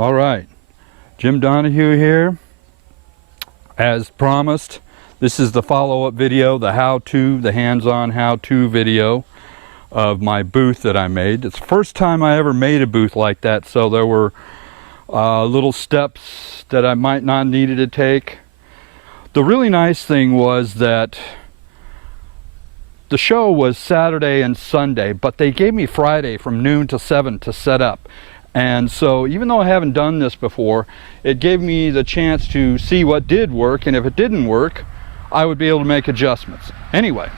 All right, Jim Donahue here. As promised, this is the follow-up video, the hands-on how-to video of my booth that I made. It's the first time I ever made a booth like that, so there were little steps that I might not needed to take. The really nice thing was that the show was Saturday and Sunday, but they gave me Friday from noon to 7 to set up. And so even though I haven't done this before, it gave me the chance to see what did work, and if it didn't work, I would be able to make adjustments. Anyway,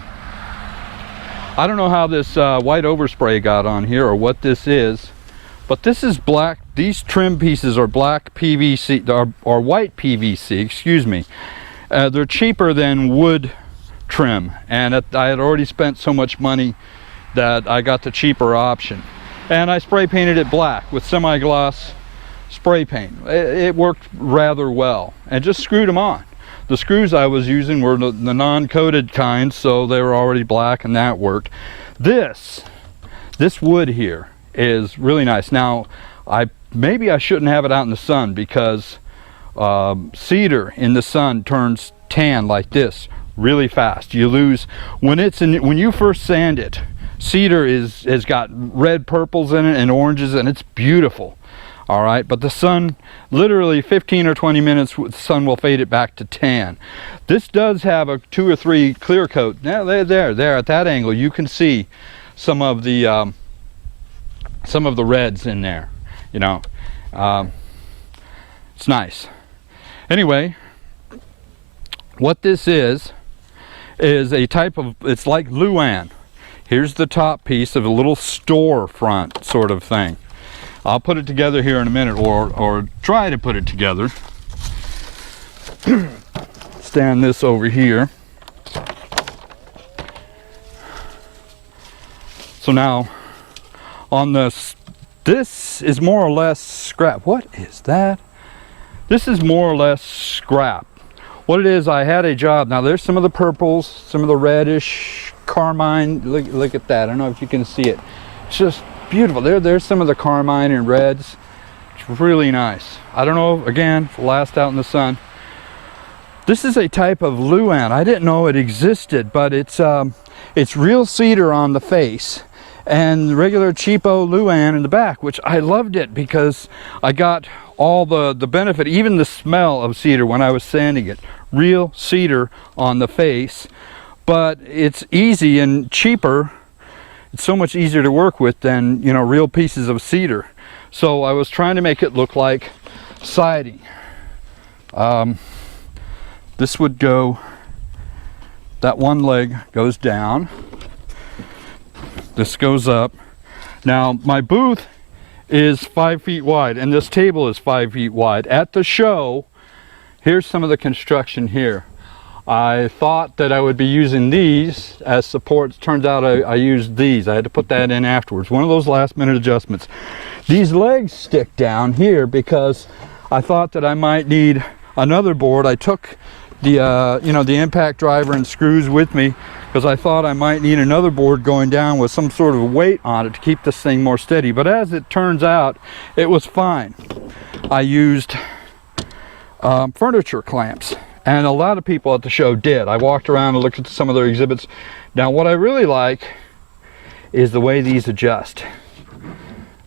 I don't know how this white overspray got on here or what this is, but this is black. These trim pieces are black PVC, or white PVC, excuse me. They're cheaper than wood trim, and I had already spent so much money that I got the cheaper option. And I spray painted it black with semi-gloss spray paint. It worked rather well, and just screwed them on. The screws I was using were the non-coated kind, so they were already black, and that worked. This wood here is really nice. Now, maybe I shouldn't have it out in the sun, because cedar in the sun turns tan like this really fast. You lose when you first sand it. Cedar has got red purples in it and oranges, and it's beautiful. All right, but the sun, literally 15 or 20 minutes, the sun will fade it back to tan. This does have a 2 or 3 clear coat. Now there at that angle, you can see some of the reds in there. You know, it's nice. Anyway, what this is a type of, it's like Luan. Here's the top piece of a little store front sort of thing. I'll put it together here in a minute, or try to put it together. Stand this over here. So now, on this is more or less scrap. What is that? This is more or less scrap. What it is, I had a job. Now there's some of the purples, some of the reddish carmine. Look at that. I don't know if you can see it. It's just beautiful. There's some of the carmine and reds. It's really nice. I don't know, again, last out in the sun. This is a type of Luan. I didn't know it existed, but it's real cedar on the face and regular cheapo Luan in the back, which I loved it because I got all the benefit, even the smell of cedar when I was sanding it. Real cedar on the face, but it's easy and cheaper. It's so much easier to work with than, you know, real pieces of cedar. So I was trying to make it look like siding. This would go, that one leg goes down, this goes up. Now my booth is 5 feet wide, and this table is 5 feet wide. At the show, here's some of the construction here. I thought that I would be using these as supports. Turns out I used these. I had to put that in afterwards. One of those last minute adjustments. These legs stick down here because I thought that I might need another board. I took the the impact driver and screws with me because I thought I might need another board going down with some sort of weight on it to keep this thing more steady. But as it turns out, it was fine. I used furniture clamps, and a lot of people at the show did. I walked around and looked at some of their exhibits. Now what I really like is the way these adjust.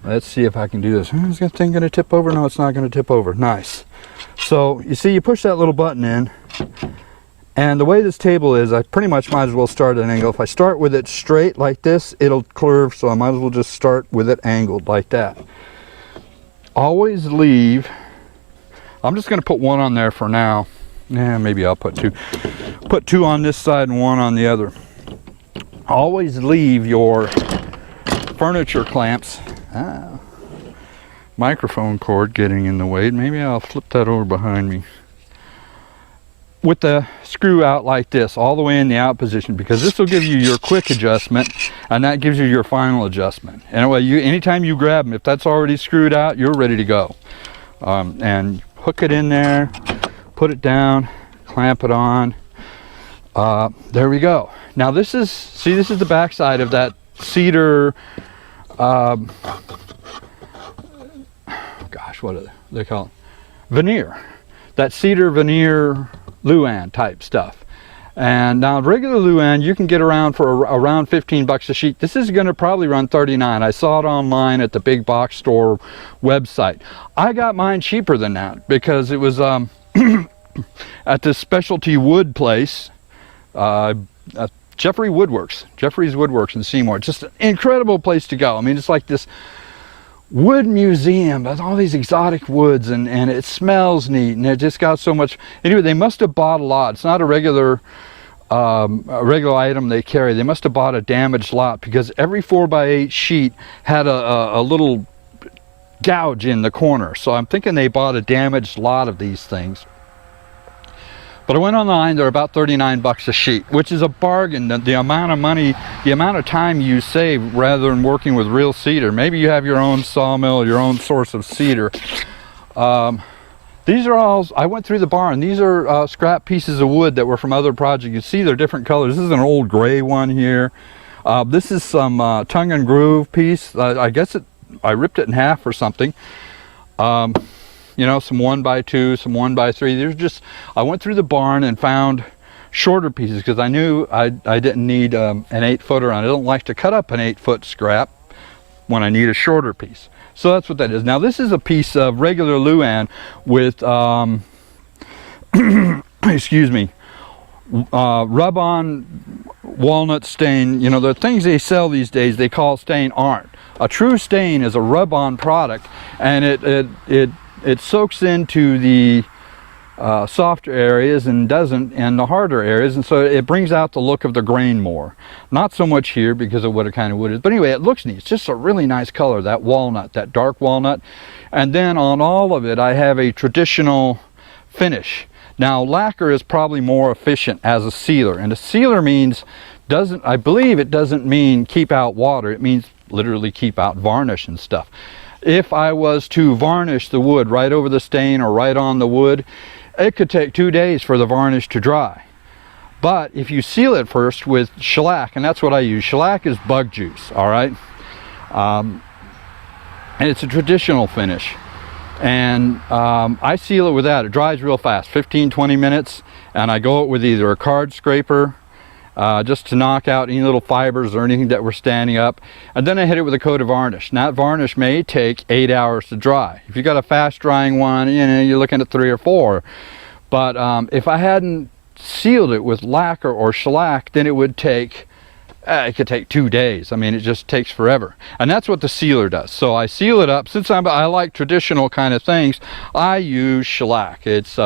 Let's see if I can do this. Is this thing gonna tip over? No, it's not gonna tip over. Nice. So you see, you push that little button in, and the way this table is, I pretty much might as well start at an angle. If I start with it straight like this, it'll curve, so I might as well just start with it angled like that. Always leave, I'm just gonna put one on there for now. Yeah, maybe I'll put two. Put two on this side and one on the other. Always leave your furniture clamps. Microphone cord getting in the way. Maybe I'll flip that over behind me. With the screw out like this, all the way in the out position, because this will give you your quick adjustment, and that gives you your final adjustment. Anyway, anytime you grab them, if that's already screwed out, you're ready to go. And hook it in there, put it down, clamp it on. There we go. Now this is the back side of that cedar, gosh, gosh, what do they call it? Veneer. That cedar veneer Luan type stuff. And now regular Luan you can get around for around 15 bucks a sheet. This is going to probably run 39. I saw it online at the big box store website. I got mine cheaper than that because it was at this specialty wood place, Jeffrey's Woodworks in Seymour. Just an incredible place to go. I mean, it's like this wood museum with all these exotic woods, and it smells neat, and it just got so much. Anyway, they must have bought a lot. It's not a regular item they carry. They must have bought a damaged lot, because every 4x8 sheet had a little gouge in the corner. So I'm thinking they bought a damaged lot of these things. But I went online, they're about 39 bucks a sheet, which is a bargain. The amount of money, the amount of time you save rather than working with real cedar. Maybe you have your own sawmill, your own source of cedar. These are all, I went through the barn. These are scrap pieces of wood that were from other projects. You see they're different colors. This is an old gray one here. This is some tongue and groove piece. I guess I ripped it in half or something. You know, some 1x2, some 1x3. There's just, I went through the barn and found shorter pieces because I knew I didn't need an 8-footer. I don't like to cut up an 8-foot scrap when I need a shorter piece. So that's what that is. Now this is a piece of regular Luan with, excuse me, rub-on walnut stain. You know, the things they sell these days they call stain aren't. A true stain is a rub-on product, and it soaks into the softer areas and doesn't in the harder areas, and so it brings out the look of the grain more. Not so much here because of what it kind of wood is, but anyway, it looks neat. It's just a really nice color, that walnut, that dark walnut. And then on all of it I have a traditional finish. Now lacquer is probably more efficient as a sealer, and a sealer means, I believe it doesn't mean keep out water, it means literally keep out varnish and stuff. If I was to varnish the wood right over the stain or right on the wood, it could take 2 days for the varnish to dry. But if you seal it first with shellac, and that's what I use, shellac is bug juice, all right? And it's a traditional finish. And I seal it with that. It dries real fast, 15-20 minutes, and I go it with either a card scraper, just to knock out any little fibers or anything that were standing up, and then I hit it with a coat of varnish. Now that varnish may take 8 hours to dry. If you got a fast drying one, you know, you're looking at 3 or 4. But if I hadn't sealed it with lacquer or shellac, then it would take it could take 2 days. I mean, it just takes forever, and that's what the sealer does. So I seal it up. Since I like traditional kind of things, I use shellac. It's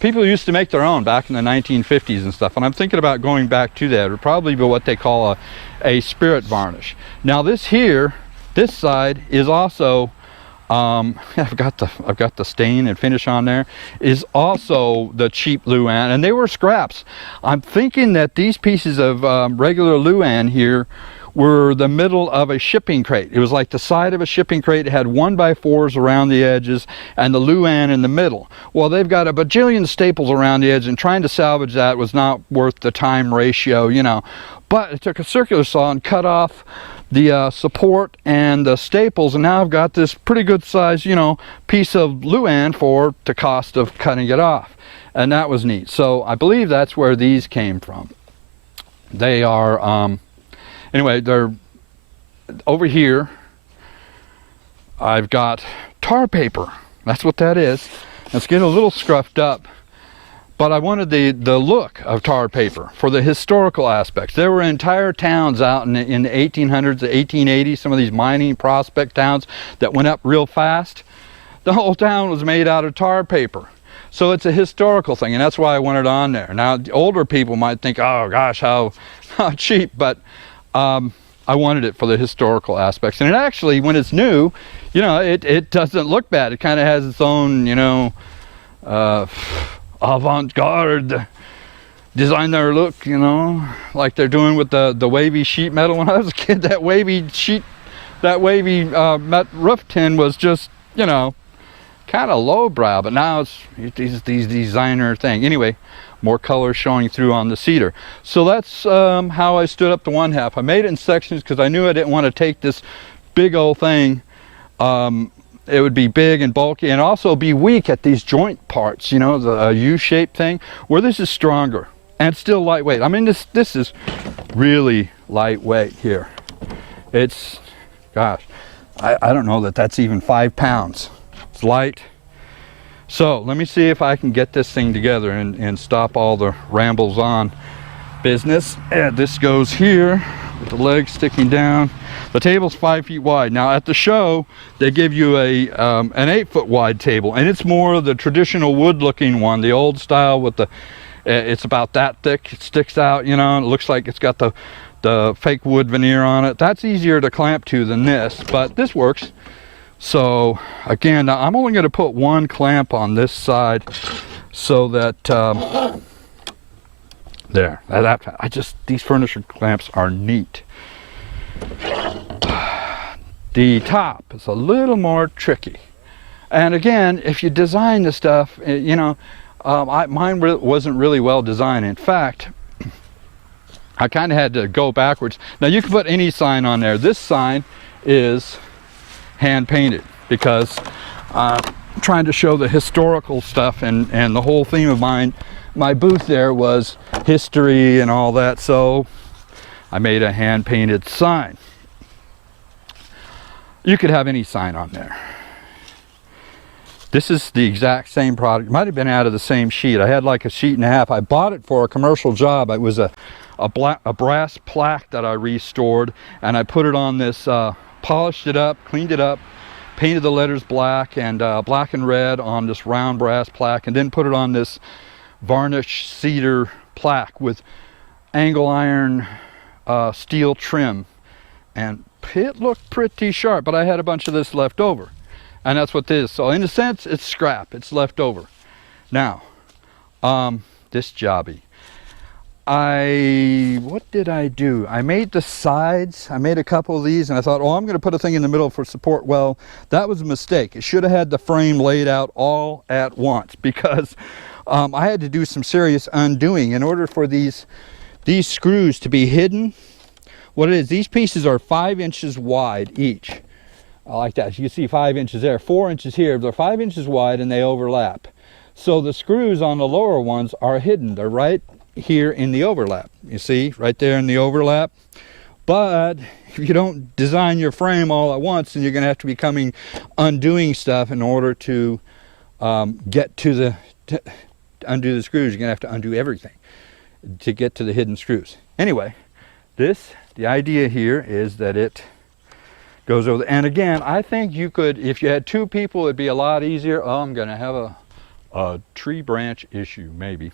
people used to make their own back in the 1950s and stuff, and I'm thinking about going back to that. It would probably be what they call a spirit varnish. Now this here, this side is also, I've got the stain and finish on there, is also the cheap Luan, and they were scraps. I'm thinking that these pieces of regular Luan here were the middle of a shipping crate. It was like the side of a shipping crate. It had 1x4s around the edges and the Luan in the middle. Well, they've got a bajillion staples around the edge, and trying to salvage that was not worth the time ratio, you know. But it took a circular saw and cut off the support and the staples, and now I've got this pretty good size, you know, piece of Luan for the cost of cutting it off. And that was neat. So I believe that's where these came from. They are anyway, they're over here. I've got tar paper. That's what that is. It's getting a little scruffed up, but I wanted the look of tar paper for the historical aspects. There were entire towns out in the 1800s, the 1880s, some of these mining prospect towns that went up real fast. The whole town was made out of tar paper. So it's a historical thing, and that's why I want it on there. Now, the older people might think, oh gosh, how cheap, but I wanted it for the historical aspects. And it actually, when it's new, you know, it doesn't look bad. It kind of has its own, you know, avant-garde designer look, you know, like they're doing with the wavy sheet metal. When I was a kid, that wavy roof tin was just, you know, kind of lowbrow, but now it's these designer thing. Anyway, more color showing through on the cedar. So that's how I stood up the one half. I made it in sections because I knew I didn't want to take this big old thing it would be big and bulky and also be weak at these joint parts, you know, the U-shaped thing, where this is stronger and still lightweight. I mean, this is really lightweight here. It's, gosh, I don't know that that's even 5 pounds. It's light. So let me see if I can get this thing together and stop all the rambles on business. And this goes here with the legs sticking down. The table's 5 feet wide. Now at the show, they give you an 8 foot wide table, and it's more of the traditional wood looking one, the old style with the, it's about that thick, it sticks out, you know, and it looks like it's got the fake wood veneer on it. That's easier to clamp to than this, but this works. So again, now I'm only going to put one clamp on this side so that there, these furniture clamps are neat. The top is a little more tricky, and again, if you design the stuff, you know, mine wasn't really well designed. In fact, I kind of had to go backwards. Now you can put any sign on there. This sign is hand painted because I'm trying to show the historical stuff, and the whole theme of my booth there was history and all that, so I made a hand painted sign. You could have any sign on there. This is the exact same product. It might have been out of the same sheet. I had like a sheet and a half. I bought it for a commercial job. It was a brass plaque that I restored, and I put it on this, polished it up, cleaned it up, painted the letters black and black and red on this round brass plaque, and then put it on this varnished cedar plaque with angle iron steel trim, and it looked pretty sharp, but I had a bunch of this left over, and that's what this is. So in a sense, it's scrap, it's left over. Now this jobby, what did I do? I made the sides. I made a couple of these, and I thought, oh, I'm going to put a thing in the middle for support. Well, that was a mistake. It should have had the frame laid out all at once, because I had to do some serious undoing in order for these screws to be hidden. What it is, these pieces are 5 inches wide each. Like that. You can see 5 inches there, 4 inches here. They're 5 inches wide and they overlap. So the screws on the lower ones are hidden. They're right here in the overlap. You see, right there in the overlap. But if you don't design your frame all at once, then you're going to have to be undoing stuff in order to get to undo the screws. You're going to have to undo everything to get to the hidden screws. Anyway, the idea here is that it goes over. And again, I think you could, if you had 2 people, it'd be a lot easier. Oh, I'm going to have a tree branch issue, maybe.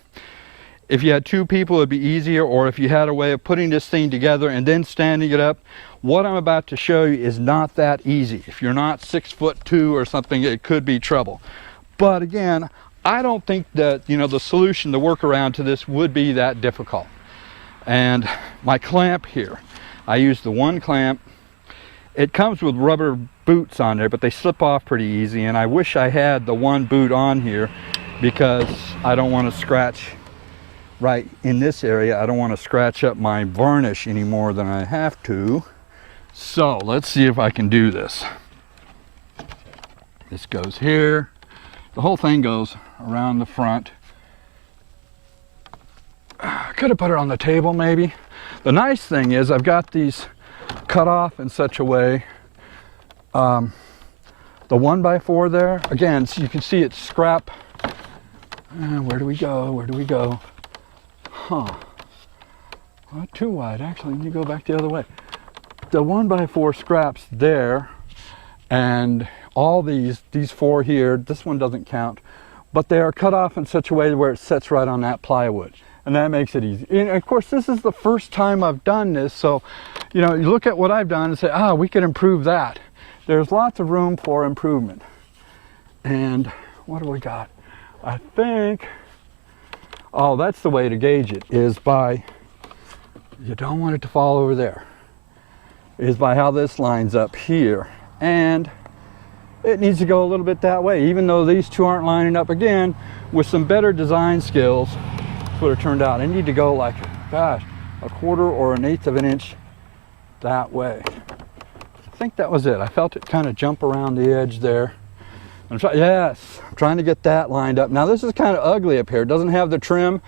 If you had 2 people, it'd be easier, or if you had a way of putting this thing together and then standing it up. What I'm about to show you is not that easy. If you're not 6'2" or something, it could be trouble. But again, I don't think that, you know, the solution, the workaround to this would be that difficult. And my clamp here, I use the one clamp. It comes with rubber boots on there, but they slip off pretty easy, and I wish I had the one boot on here because I don't want to scratch right in this area. I don't want to scratch up my varnish any more than I have to. So let's see if I can do this. This goes here. The whole thing goes around the front. I could have put it on the table maybe. The nice thing is I've got these cut off in such a way. The 1x4 there, again, so you can see it's scrap. Where do we go? Where do we go? Huh. Not too wide, actually. Let me go back the other way. The 1x4 scraps there, and all these 4 here, this one doesn't count, but they are cut off in such a way where it sits right on that plywood, and that makes it easy. And of course, this is the first time I've done this, so you know, you look at what I've done and say, we could improve that. There's lots of room for improvement. And what do we got? I think, oh, that's the way to gauge it, is by, you don't want it to fall over there, is by how this lines up here. And it needs to go a little bit that way, even though these 2 aren't lining up. Again, with some better design skills, that's what it turned out. I need to go like, gosh, 1/4 or 1/8 of an inch that way. I think that was it. I felt it kind of jump around the edge there. Yes, I'm trying to get that lined up. Now this is kind of ugly up here. It doesn't have the trim,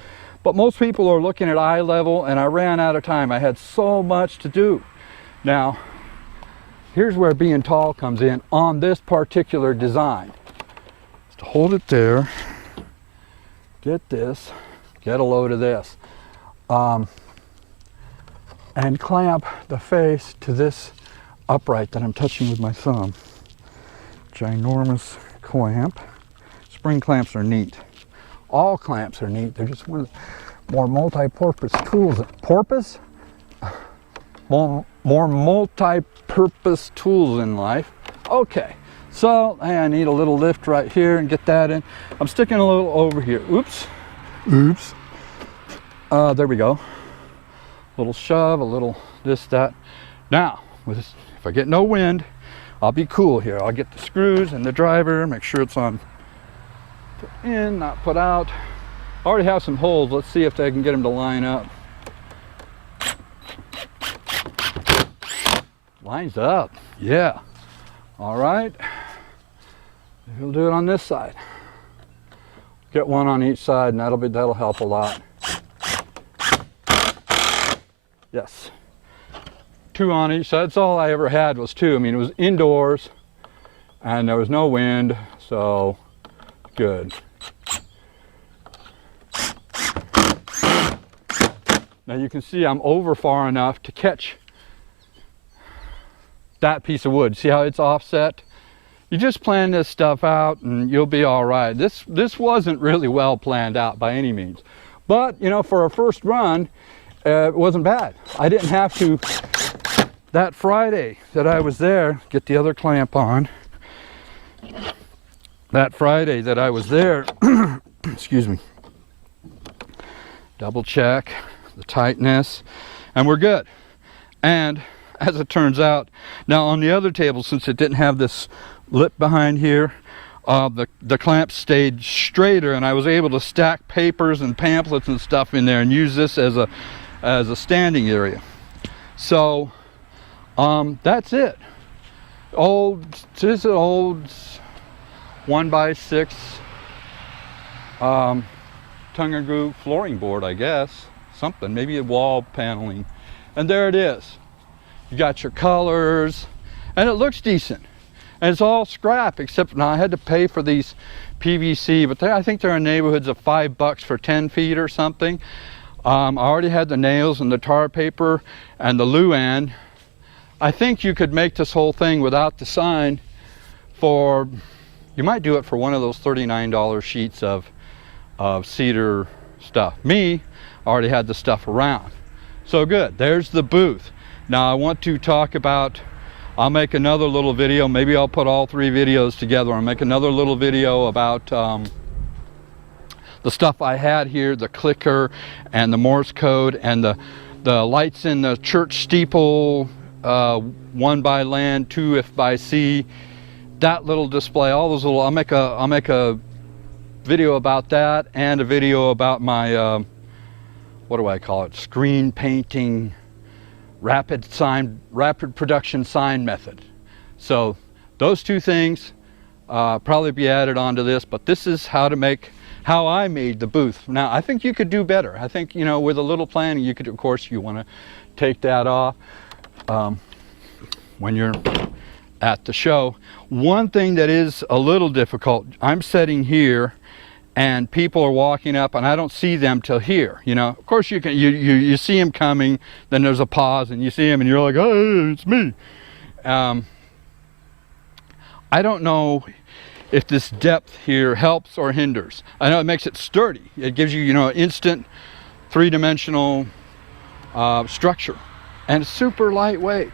but most people are looking at eye level, and I ran out of time. I had so much to do. Now, here's where being tall comes in on this particular design. Just hold it there, get this, get a load of this, and clamp the face to this upright that I'm touching with my thumb. Ginormous clamp. Spring clamps are neat. All clamps are neat. They're just one of the more multi-purpose tools. More multi-purpose tools in life. Okay, so I need a little lift right here and get that in. I'm sticking a little over here. Oops. There we go. A little shove, a little this, that. Now, if I get no wind, I'll be cool here. I'll get the screws and the driver, make sure it's on put in, not put out. I already have some holes. Let's see if I can get them to line up. Lines up, yeah. All right, we'll do it on this side. Get one on each side, and that'll help a lot. Yes. 2 on each side. That's all I ever had was 2. I mean, it was indoors and there was no wind, so good. Now you can see I'm over far enough to catch that piece of wood. See how it's offset? You just plan this stuff out and you'll be all right. This wasn't really well planned out by any means, but you know, for a first run, it wasn't bad. I didn't have to. That Friday that I was there, get the other clamp on. That Friday that I was there, excuse me, double check the tightness, and we're good. And as it turns out, now on the other table, since it didn't have this lip behind here, the clamp stayed straighter, and I was able to stack papers and pamphlets and stuff in there and use this as a standing area. So that's it. This is an old 1x6 tongue and groove flooring board, I guess. Something, maybe a wall paneling. And there it is. You got your colors, and it looks decent. And it's all scrap, except now I had to pay for these PVC, but I think they're in neighborhoods of $5 for 10 feet or something. I already had the nails and the tar paper and the Luan. I think you could make this whole thing without the sign for, you might do it for one of those $39 sheets of cedar stuff. Me, I already had the stuff around. So good, there's the booth. Now I want to talk about, I'll make another little video, maybe I'll put all 3 videos together. I'll make another little video about the stuff I had here, the clicker and the Morse code and the lights in the church steeple, 1 by land, 2 if by sea, that little display, all those little, I'll make a video about that, and a video about my what do I call it, screen painting rapid production sign method. So those 2 things probably be added onto this, but this is how I made the booth. Now I think you could do better. I think, you know, with a little planning, you could, of course, you want to take that off when you're at the show. One thing that is a little difficult, I'm sitting here and people are walking up and I don't see them till here, you know. Of course you see them coming, then there's a pause and you see them and you're like, oh, it's me. I don't know if this depth here helps or hinders. I know it makes it sturdy. It gives you, you know, instant 3-dimensional structure, and it's super lightweight.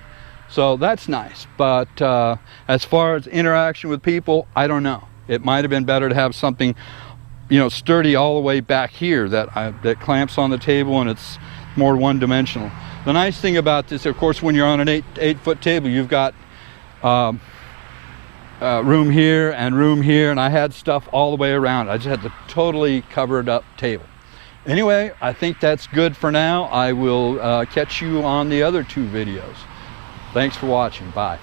So that's nice, but as far as interaction with people, I don't know. It might have been better to have something, you know, sturdy all the way back here that clamps on the table and it's more one-dimensional. The nice thing about this, of course, when you're on an 8-foot table, you've got room here, and I had stuff all the way around. I just had the totally covered up table. Anyway, I think that's good for now. I will catch you on the other 2 videos. Thanks for watching. Bye.